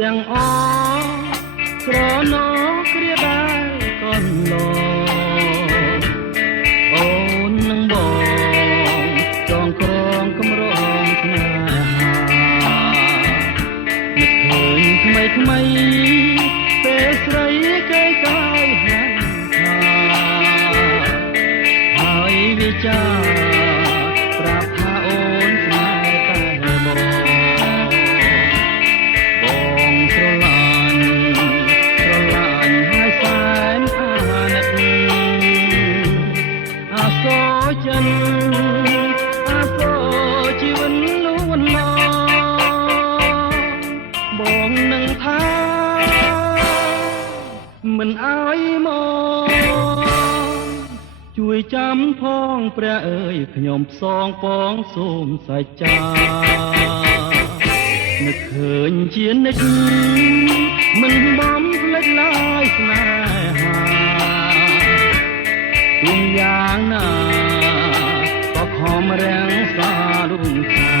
ទាំងអស់ស្រណោគ្រាដែរកូនឡអូននឹងបងចងក្រងកំរងស្នេហានឹកឃើញថ្មីថ្មីពេលស្រីគេកាយហាន់ថាហើយវាចាប្រាប់ថាអូនស្នេហ៍តែបងស្រឡាញ់ហើយសែនអាណិតអាសូរចិនអាសូរជីវិតលួនឡបងនឹងថាមិនអើយមកជួយចាំផងព្រះអើយខ្ញុំផ្សងពងសូមសច្ចានឹកឃើញជានិច្ចមិនបំភ្លេចឡើយស្នេហាទុំយ៉ាងណាក៏ខំរាំងសាលំខៃ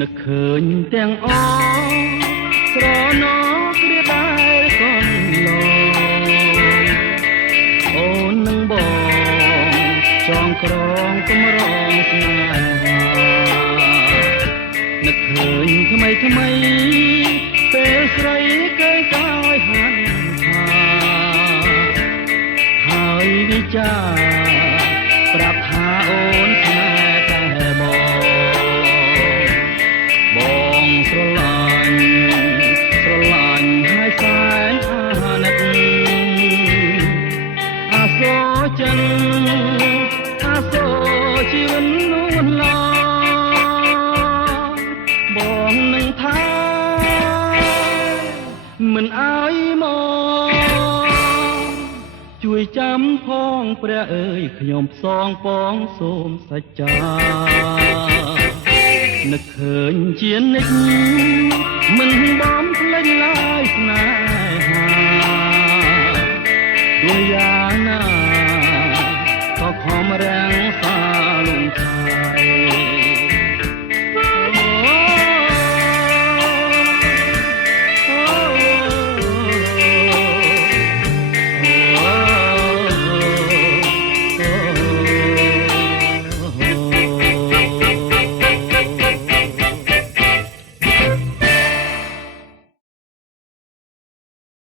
នឹកឃើញទាំងអស់ស្រណោគ្រាដែរកូនឡអូននឹងបងចងក្រងកំរងស្នេហានឹកឃើញថ្មីថ្មីពេលស្រីគេកាយហាន់ថាហើយវិចាប្រាប់ថាអូនស្នេហ៍តែបងស្រឡាញ់ហើយសែនអាណិតអាសូរចិនអាសូរជីវិតលួនឡបងនឹងថាមិនអើយមកជួយចាំផងព្រះអើយខ្ញុំផ្សងពងសូមសច្ចានឹកឃើញជានិច្ចមិនបំភ្លេចឡើយស្នេហាដូចយ៉ាង